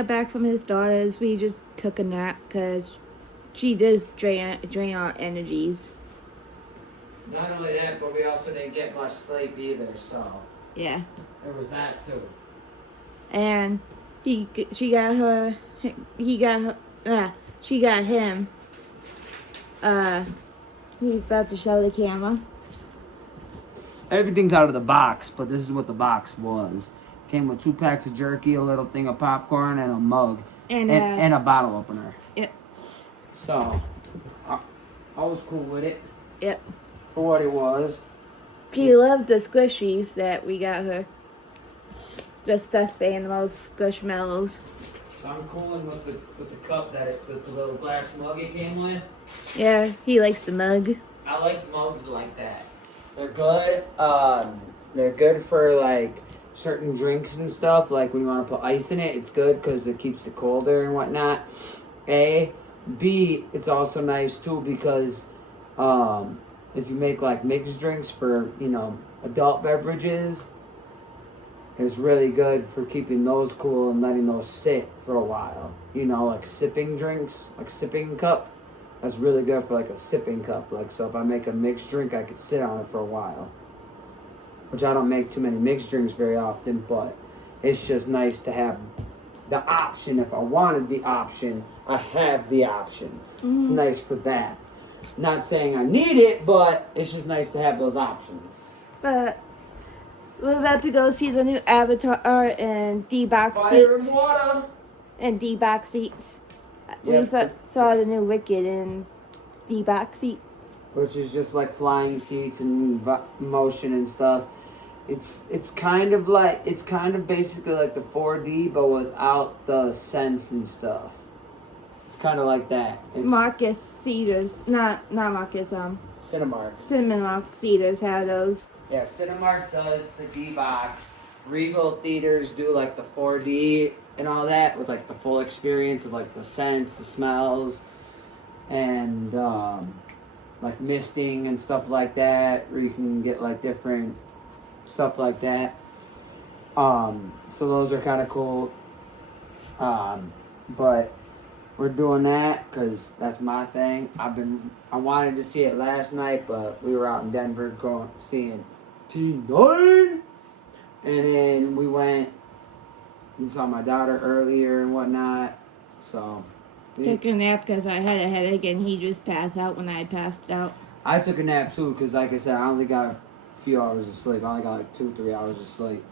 got back from his daughter's, we just took a nap because she does drain our energies. Not only that, but we also didn't get much sleep either, so Yeah. there was that too. And she got him. He's about to show the camera. Everything's out of the box, but this is what the box was. Came with 2 packs of jerky, a little thing of popcorn, and a mug. And a bottle opener. Yep. So, I was cool with it. Yep. For what it was. She loved the squishies that we got her. The stuffed animals, squishmallows. So I'm cooling with the cup that the little glass mug it came with. Yeah, he likes the mug. I like mugs like that. They're good. They're good for like certain drinks and stuff. Like when you want to put ice in it, it's good because it keeps it colder and whatnot. A, B, it's also nice too because if you make like mixed drinks for adult beverages, it's really good for keeping those cool and letting those sit for a while. Like sipping drinks, like sipping cup. That's really good for like a sipping cup. Like, so if I make a mixed drink, I could sit on it for a while. Which I don't make too many mixed drinks very often, but it's just nice to have the option. If I wanted the option, I have the option. Mm-hmm. It's nice for that. Not saying I need it, but it's just nice to have those options. But we're about to go see the new Avatar and D-Box Fire and seats. water. And D-Box seats. Yep. We saw the new Wicked in D-Box seats. Which is just like flying seats and motion and stuff. It's kind of basically like the 4D, but without the sense and stuff. It's kind of like that. It's Marcus Theaters, not Marcus. Cinemark. Cinemark Theaters have those. Yeah, Cinemark does the D-Box. Regal Theaters do like the 4D and all that with like the full experience of like the scents, the smells, and like misting and stuff like that, where you can get like different stuff like that. So those are kind of cool. But we're doing that because that's my thing. I wanted to see it last night, but we were out in Denver seeing T9. And then we went and saw my daughter earlier and whatnot. So took a nap because I had a headache and he just passed out when I passed out. I took a nap too because, like I said, I only got a few hours of sleep. I only got like 2-3 hours of sleep.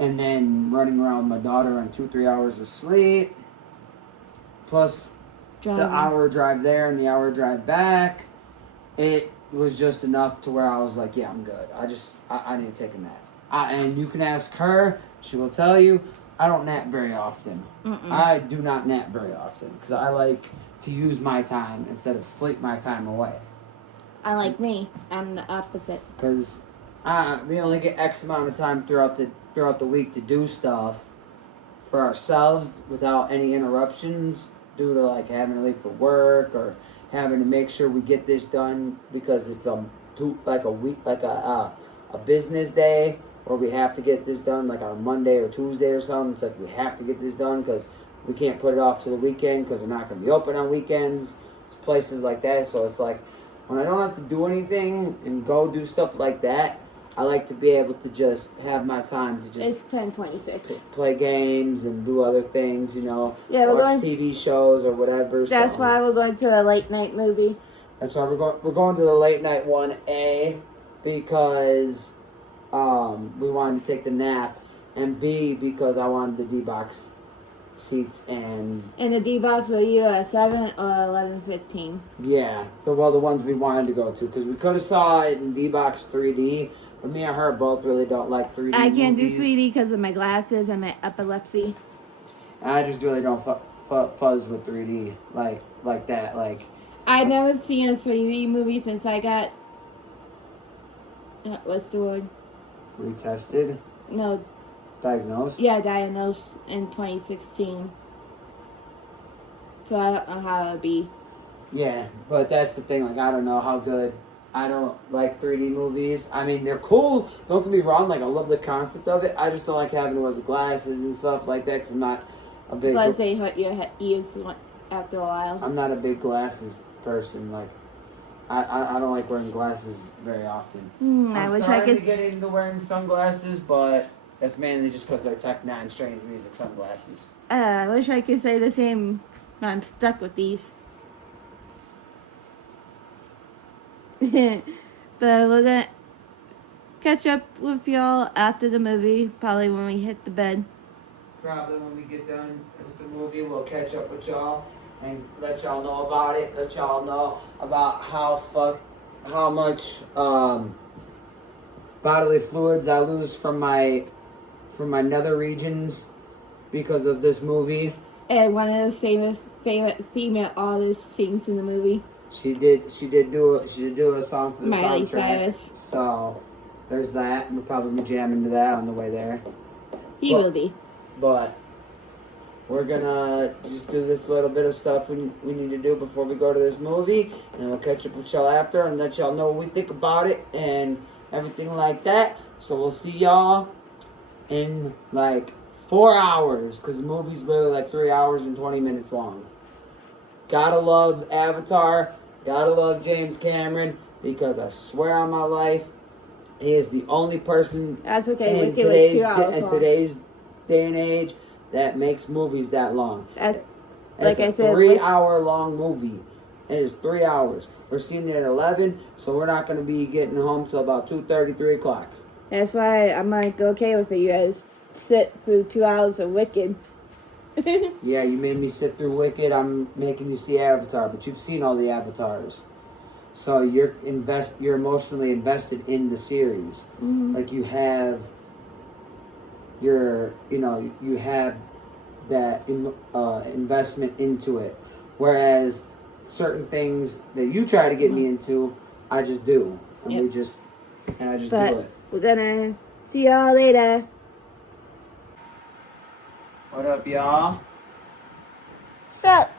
And then running around with my daughter on 2-3 hours of sleep, plus the hour drive there and the hour drive back, it was just enough to where I was like, yeah, I'm good. I need to take a nap. And you can ask her, she will tell you, I don't nap very often. Mm-mm. I do not nap very often because I like to use my time instead of sleep my time away. Unlike me, I'm the opposite. Because we only get X amount of time throughout the week to do stuff for ourselves without any interruptions due to like having to leave for work or having to make sure we get this done because it's a business day or we have to get this done like on a Monday or Tuesday or something. It's like we have to get this done because we can't put it off to the weekend because they're not going to be open on weekends. It's places like that. So it's like when I don't have to do anything and go do stuff like that, I like to be able to just have my time to just... It's 10:26. Play games and do other things, Yeah, watch TV shows or whatever. That's why we're going to a late night movie. That's why we're going to the late night one, A, because we wanted to take the nap, and B, because I wanted the D-Box seats and the D-Box were either at 7 or 11:15. Yeah, the ones we wanted to go to, because we could have saw it in D-Box 3D, but me and her both really don't like 3D I can't movies. do 3D because of my glasses and my epilepsy. And I just really don't fuzz with 3D like that. Like I've never seen a 3D movie since I got what's the word? Retested? No. Diagnosed? Yeah, diagnosed in 2016. So I don't know how it'll be. Yeah, but that's the thing. Like, I don't know how good I don't like 3D movies. I mean, they're cool. Don't get me wrong. Like, I love the concept of it. I just don't like having to wear the glasses and stuff like that because I'm not a big. Plus, they hurt your ears after a while. I'm not a big glasses person. Like, I don't like wearing glasses very often. I I'm wish I starting could. to get into wearing sunglasses, but that's mainly just because they're Tech 9 Strange Music sunglasses. I wish I could say the same. But I'm stuck with these. But we're gonna catch up with y'all after the movie, probably when we hit the bed. Probably when we get done with the movie, we'll catch up with y'all and let y'all know about it. Let y'all know about how much bodily fluids I lose from my nether regions because of this movie. And one of the favorite female artists sings in the movie. She did do a song for the Miley soundtrack. Cyrus. So there's that. We'll probably be jamming to that on the way there. He will be. But we're gonna just do this little bit of stuff we need to do before we go to this movie, and we'll catch up with y'all after and let y'all know what we think about it and everything like that. So we'll see y'all in like 4 hours, because the movie's literally like 3 hours and 20 minutes long. Gotta love Avatar. Gotta love James Cameron, because I swear on my life, he is the only person That's okay. in Wicked was 2 hours in long. today's day and age that makes movies that long. Like It's I a said, 3 hour long movie. It is 3 hours. We're seeing it at 11, so we're not going to be getting home till about 2:30, 3 o'clock. That's why I'm like okay with it. You guys sit through 2 hours of Wicked. Yeah, you made me sit through Wicked. I'm making you see Avatar, but you've seen all the Avatars. So you're emotionally invested in the series. Mm-hmm. Like you have you have that investment into it. Whereas certain things that you try to get me into, I just do. And Yep. I just But do it. we're gonna see y'all later. What up, y'all? What's up?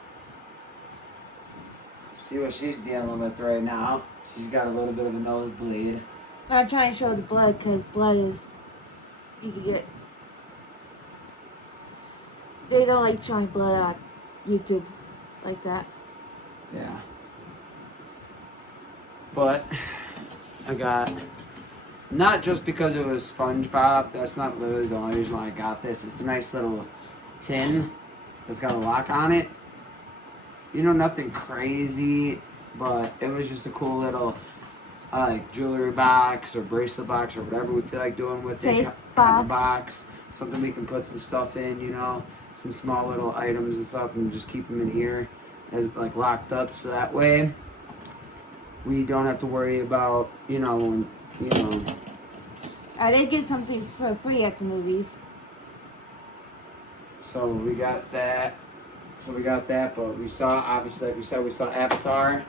See what she's dealing with right now. She's got a little bit of a nosebleed. I'm trying to show the blood because blood is you can get. They don't like showing blood on YouTube like that. Yeah. But I got, not just because it was SpongeBob, that's not literally the only reason why I got this. It's a nice little tin that's got a lock on it. Nothing crazy, but it was just a cool little like jewelry box or bracelet box or whatever we feel like doing with Safe it. Kind of box. box. Something we can put some stuff in, some small little items and stuff, and just keep them in here as like locked up, so that way we don't have to worry about They get something for free at the movies. So we got that. But we saw, obviously, like we said, we saw Avatar.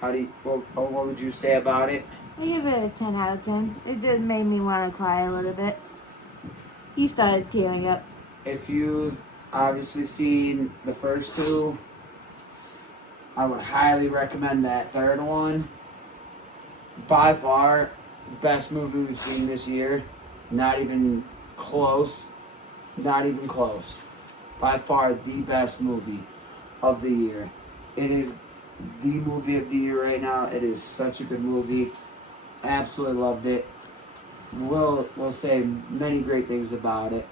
What would you say about it? I give it a 10 out of 10. It just made me want to cry a little bit. He started tearing up. If you've obviously seen the first two, I would highly recommend that third one. By far, best movie we've seen this year. Not even close. By far, the best movie of the year. It is the movie of the year right now. It is such a good movie. Absolutely loved it. We'll say many great things about it.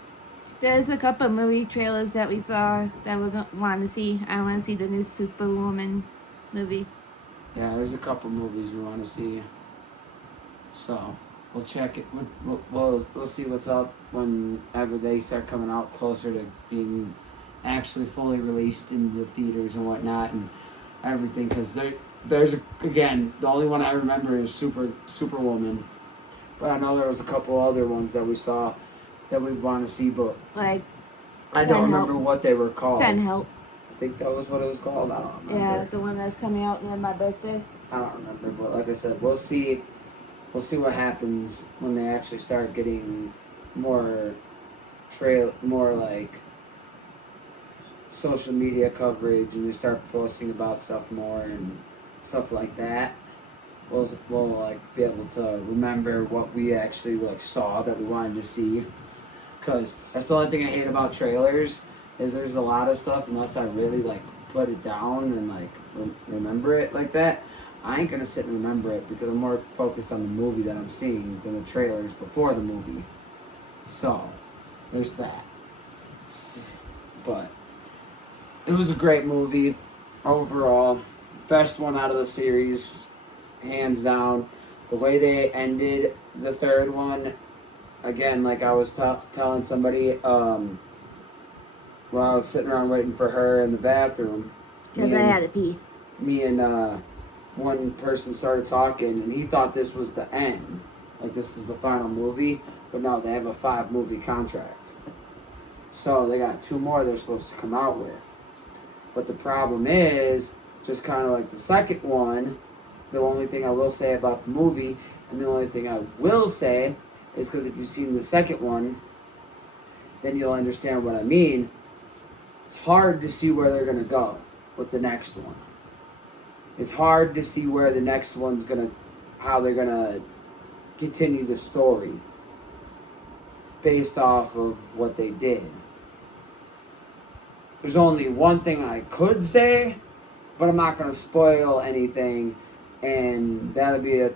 There's a couple of movie trailers that we saw that we want to see. I want to see the new Superwoman movie. Yeah, there's a couple movies we want to see. So we'll check it. We'll see what's up whenever they start coming out closer to being actually fully released in the theaters and whatnot and everything. Because there's again, the only one I remember is Superwoman, but I know there was a couple other ones that we saw that we want to see, but Like I don't Send remember Help. what they were called. Send Help. I think that was what it was called. I don't remember. Yeah, the one that's coming out on my birthday. I don't remember, but like I said, we'll see. We'll see what happens when they actually start getting more like social media coverage, and they start posting about stuff more and stuff like that. we'll like be able to remember what we actually like saw that we wanted to see. Cause that's the only thing I hate about trailers is there's a lot of stuff unless I really like put it down and like remember it like that. I ain't gonna sit and remember it because I'm more focused on the movie that I'm seeing than the trailers before the movie. So, there's that. But it was a great movie overall. Best one out of the series, hands down. The way they ended the third one, again, like I was telling somebody, while I was sitting around waiting for her in the bathroom. Because I had to pee. Me and one person started talking, and he thought this was the end. Like, this is the final movie. But no, they have a 5-movie contract. So they got 2 more they're supposed to come out with. But the problem is, just kind of like the second one, the only thing I will say about the movie, and the only thing I will say, is because if you've seen the second one, then you'll understand what I mean. It's hard to see where they're going to go with the next one. It's hard to see where the next one's how they're gonna continue the story based off of what they did. There's only one thing I could say, but I'm not gonna spoil anything, and that'll be a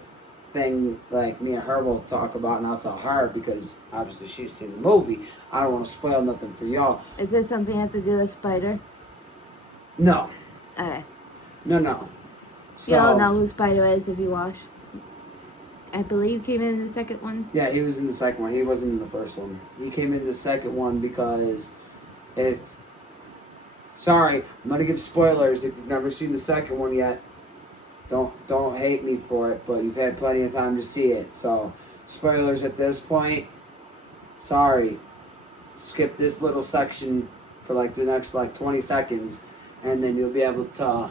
thing like me and her will talk about, and I'll tell her because obviously she's seen the movie. I don't want to spoil nothing for y'all. Is this something you have to do with Spider? No. Okay. No. So, You don't know who Spider is if you watch. I believe came in the second one. Yeah, he was in the second one. He wasn't in the first one. He came in the second one because sorry, I'm gonna give spoilers if you've never seen the second one yet. Don't hate me for it, but you've had plenty of time to see it. So, spoilers at this point. Sorry. Skip this little section for like the next like 20 seconds, and then you'll be able to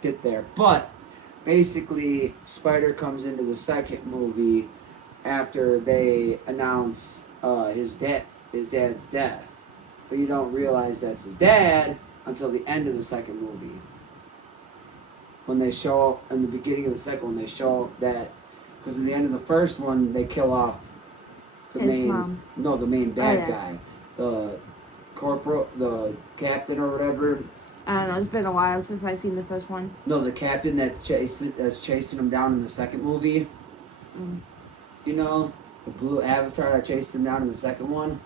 get there. But basically, Spider comes into the second movie after they announce his dad's death, but you don't realize that's his dad until the end of the second movie. When they show in the beginning of the second one, they show that because in the end of the first one they kill off the main bad guy, the corporal, the captain or whatever. I don't know. It's been a while since I've seen the first one. No, the captain that's chasing him down in the second movie. Mm. You know, the blue avatar that chased him down in the second one.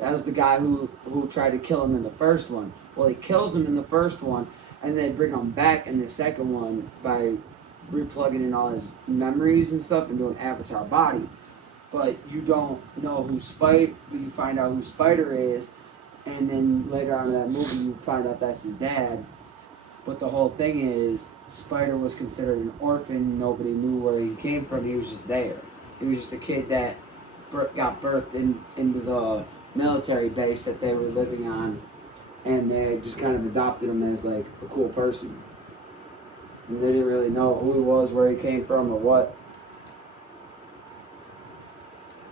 That was the guy who tried to kill him in the first one. Well, he kills him in the first one, and they bring him back in the second one by replugging in all his memories and stuff into an avatar body. But you don't know who you find out who Spider is, and then later on in that movie you find out that's his dad. But the whole thing is, Spider was considered an orphan. Nobody knew where he came from. He was just there. He was just a kid that got birthed into the military base that they were living on, and they just kind of adopted him as like a cool person. And they didn't really know who he was, where he came from, or what.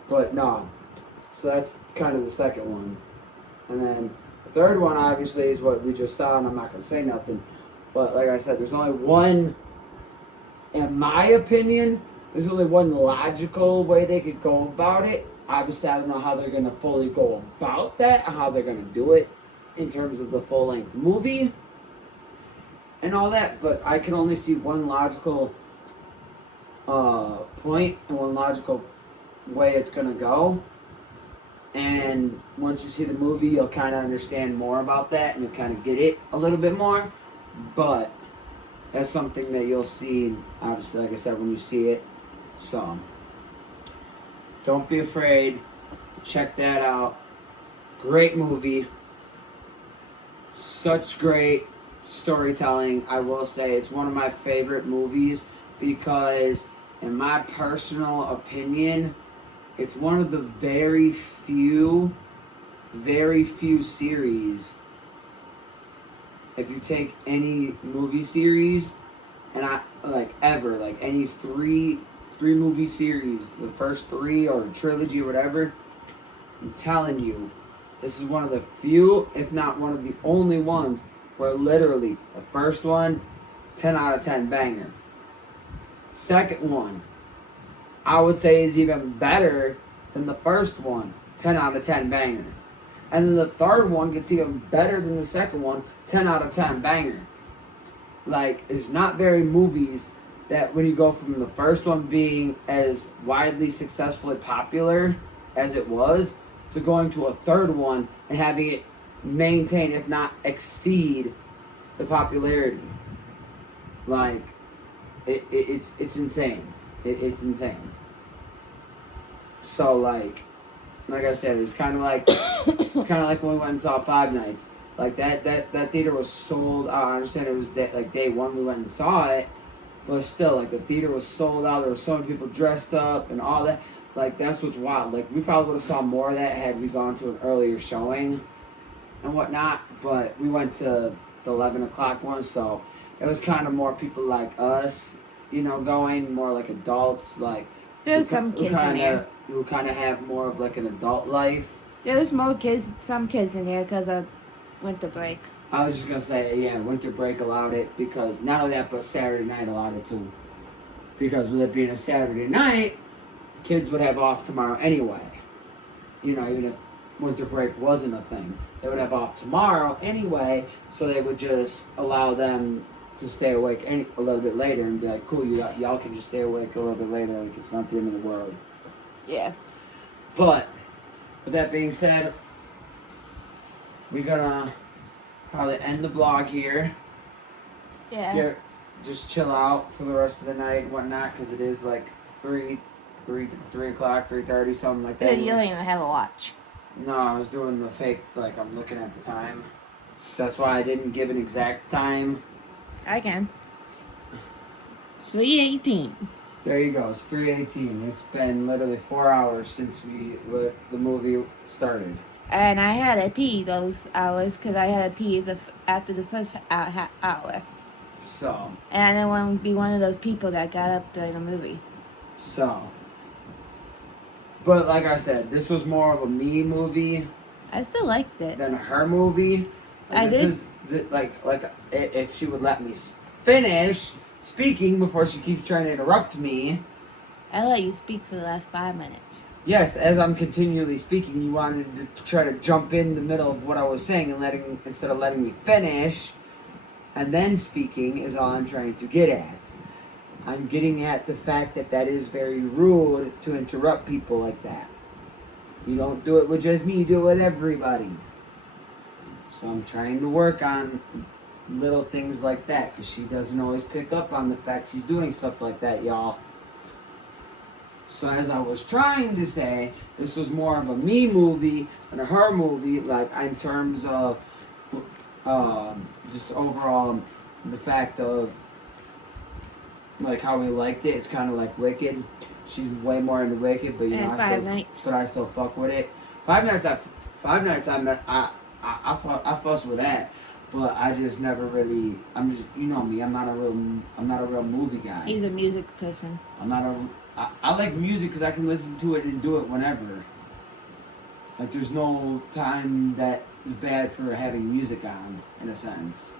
But no. So that's kind of the second one. And then the third one, obviously, is what we just saw, and I'm not going to say nothing. But like I said, there's only one, in my opinion, there's only one logical way they could go about it. Obviously, I don't know how they're going to fully go about that, how they're going to do it in terms of the full-length movie and all that. But I can only see one logical point and one logical way it's going to go. And once you see the movie, you'll kind of understand more about that, and you'll kind of get it a little bit more. But that's something that you'll see, obviously, like I said, when you see it. So, don't be afraid. Check that out. Great movie. Such great storytelling. I will say it's one of my favorite movies because, in my personal opinion, it's one of the very few series. If you take any movie series, and any three movie series, the first 3 or trilogy or whatever, I'm telling you, this is one of the few, if not one of the only ones, where literally the first one, 10 out of 10 banger. Second one, I would say is even better than the first one. 10 out of 10 banger. And then the third one gets even better than the second one. 10 out of 10 banger. Like, there's not very movies that when you go from the first one being as widely successfully popular as it was to going to a third one and having it maintain, if not exceed, the popularity. Like, it's insane. It's insane. So like I said, it's kind of like when we went and saw Five Nights. Like that theater was sold out. I understand it was like day one we went and saw it, but still, like the theater was sold out. There were so many people dressed up and all that. Like that's what's wild. Like we probably would have saw more of that had we gone to an earlier showing and whatnot. But we went to the 11 o'clock one, so it was kind of more people like us, you know, going more like adults. Like There's some kids in there. Who kind of have more of like an adult life. There's more kids, some kids in there because of winter break. I was just gonna say, yeah, winter break allowed it because not only that, but Saturday night allowed it too. Because with it being a Saturday night, kids would have off tomorrow anyway. You know, even if winter break wasn't a thing, they would have off tomorrow anyway. So they would just allow them to stay awake a little bit later and be like, cool, y'all can just stay awake a little bit later. Like it's not the end of the world. Yeah. But with that being said, we're gonna probably end the vlog here. Yeah. Just chill out for the rest of the night and whatnot, because it is like 3 o'clock, 3:30, something like that. You don't even have a watch. No, I was doing the fake, like I'm looking at the time. That's why I didn't give an exact time. I can. 3:18. There you go, it's 3:18. It's been literally 4 hours since the movie started. And I had to pee those hours because I had to pee after the first hour. So. And I didn't want to be one of those people that got up during the movie. So. But like I said, this was more of a me movie. I still liked it. Than a her movie. I did. Like if she would let me finish speaking before she keeps trying to interrupt me. I let you speak for the last 5 minutes. Yes, as I'm continually speaking, you wanted to try to jump in the middle of what I was saying and instead of letting me finish and then speaking is all I'm trying to get at. I'm getting at the fact that is very rude to interrupt people like that. You don't do it with just me, you do it with everybody. So I'm trying to work on little things like that because she doesn't always pick up on the fact she's doing stuff like that, y'all. So as I was trying to say, this was more of a me movie than a her movie, like in terms of just overall the fact of like how we liked it. It's kind of like Wicked. She's way more into Wicked, but you know, I still fuck with it. Five Nights, I fuss with that, but I just never really. I'm just, you know me. I'm not a real movie guy. He's a music person. I like music because I can listen to it and do it whenever. Like there's no time that is bad for having music on, in a sense.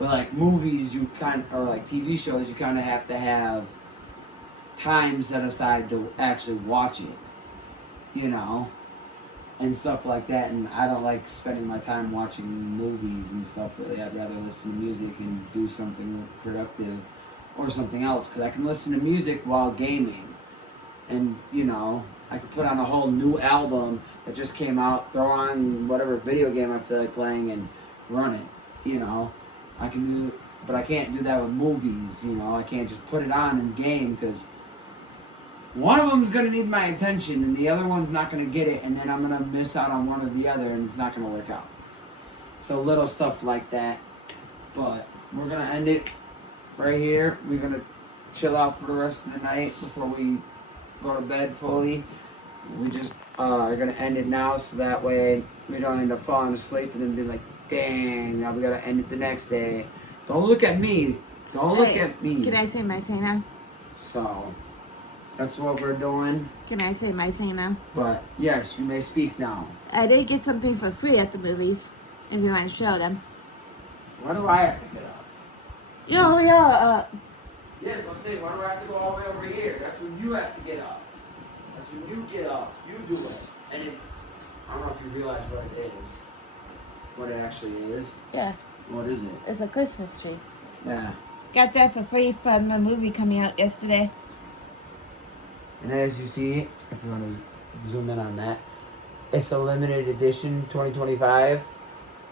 But like movies, or like TV shows, you kind of have to have time set aside to actually watch it. You know. And stuff like that, and I don't like spending my time watching movies and stuff really. I'd rather listen to music and do something productive or something else, because I can listen to music while gaming. And, you know, I could put on a whole new album that just came out, throw on whatever video game I feel like playing and run it, you know. But I can't do that with movies, you know. I can't just put it on and game, because one of them's going to need my attention and the other one's not going to get it, and then I'm going to miss out on one or the other and it's not going to work out. So little stuff like that. But we're going to end it right here. We're going to chill out for the rest of the night before we go to bed fully. We just are going to end it now so that way we don't end up falling asleep and then be like, dang, now we got to end it the next day. Don't look at me. Don't look at me. Can I say my say now? So that's what we're doing. Can I say my say now? But yes, you may speak now. I did get something for free at the movies, if you want to show them. Why do I have to get up? Yo, Yes, I'm saying, why do I have to go all the way over here? That's when you have to get up. That's when you get up. You do it. And it's, I don't know if you realize what it is. What it actually is. Yeah, What is it? it's a Christmas tree. Yeah. Got that for free from a movie coming out yesterday. And as you see, if you want to zoom in on that, it's a limited edition 2025.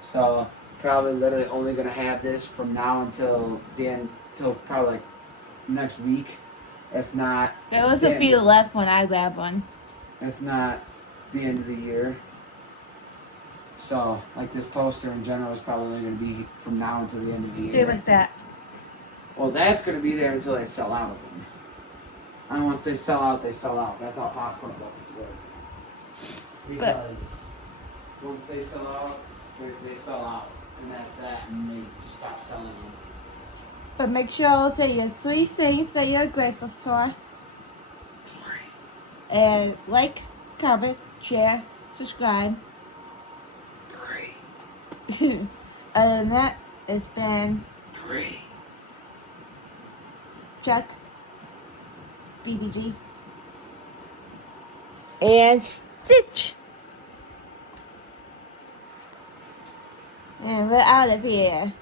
So probably literally only gonna have this from now until the end, till probably like next week, if not. There was the a end few of- left when I grabbed one. If not the end of the year. So like this poster in general is probably only gonna be from now until the end of the See year. with that. Well, that's gonna be there until they sell out of them. And once they sell out, they sell out. That's how popcorn buckets work. Because once they sell out, they sell out, and that's that, and they just stop selling them. But make sure to say your 3 things that you're grateful for. And like, comment, share, subscribe. 3. Other than that, it's been 3. Chuck, BBG, and Stitch. And we're out of here.